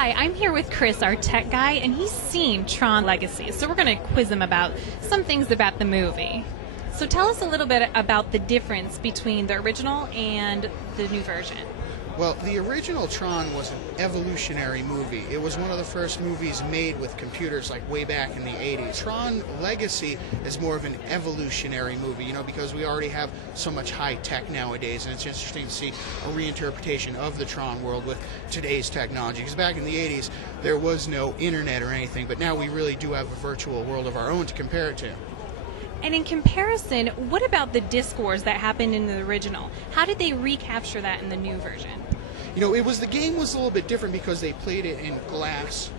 Hi, I'm here with Chris, our tech guy, and he's seen Tron Legacy, so we're going to quiz him about some things about the movie. So tell us a little bit about the difference between the original and the new version. Well, the original Tron was an evolutionary movie. It was one of the first movies made with computers, like way back in the 80s. Tron Legacy is more of an evolutionary movie, because we already have so much high tech nowadays, and it's interesting to see a reinterpretation of the Tron world with today's technology. Because back in the 80s, there was no internet or anything, but now we really do have a virtual world of our own to compare it to. And in comparison, what about the disc wars that happened in the original? How did they recapture that in the new version? The game was a little bit different because they played it in glass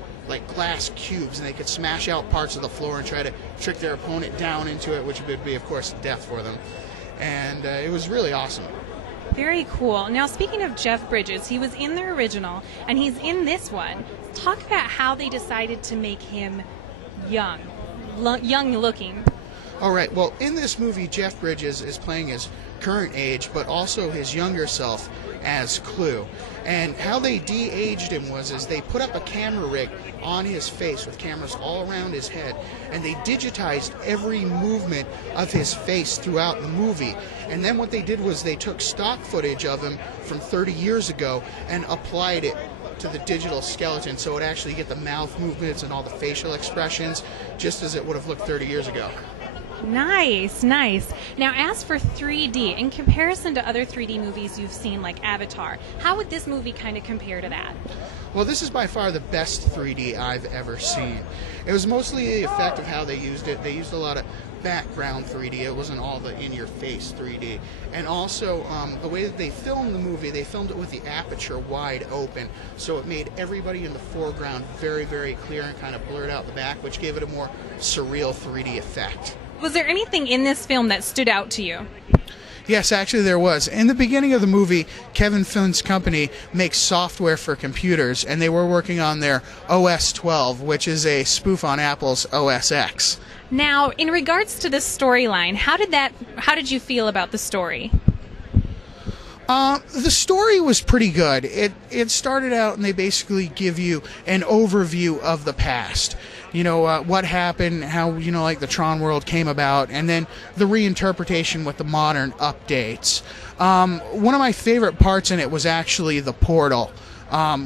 cubes, and they could smash out parts of the floor and try to trick their opponent down into it, which would be, of course, death for them. And it was really awesome. Very cool. Now, speaking of Jeff Bridges, he was in the original, and he's in this one. Talk about how they decided to make him young looking. All right, well, in this movie, Jeff Bridges is playing his current age, but also his younger self as Clue. And how they de-aged him is they put up a camera rig on his face with cameras all around his head, and they digitized every movement of his face throughout the movie. And then what they did was they took stock footage of him from 30 years ago and applied it to the digital skeleton, so it actually get the mouth movements and all the facial expressions just as it would have looked 30 years ago. Nice, nice. Now, as for 3D, in comparison to other 3D movies you've seen, like Avatar, how would this movie kind of compare to that? Well, this is by far the best 3D I've ever seen. It was mostly the effect of how they used it. They used a lot of background 3D. It wasn't all the in-your-face 3D. And also, the way that they filmed the movie, they filmed it with the aperture wide open, so it made everybody in the foreground very, very clear and kind of blurred out the back, which gave it a more surreal 3D effect. Was there anything in this film that stood out to you? Yes, actually there was. In the beginning of the movie, Kevin Finn's company makes software for computers, and they were working on their OS 12, which is a spoof on Apple's OS X. Now, in regards to the storyline, how did you feel about the story? The story was pretty good. It started out and they basically give you an overview of the past. What happened, how, the Tron world came about, and then the reinterpretation with the modern updates. One of my favorite parts in it was actually the portal,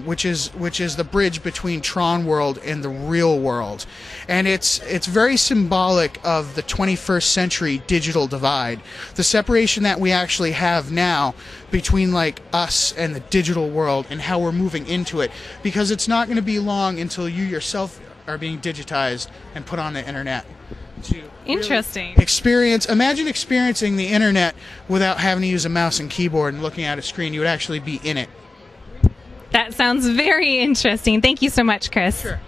which is the bridge between Tron world and the real world. And it's very symbolic of the 21st century digital divide. The separation that we actually have now between us and the digital world and how we're moving into it, because it's not going to be long until you yourself are being digitized and put on the internet. Interesting. Imagine experiencing the internet without having to use a mouse and keyboard and looking at a screen. You would actually be in it. That sounds very interesting. Thank you so much, Chris. Sure.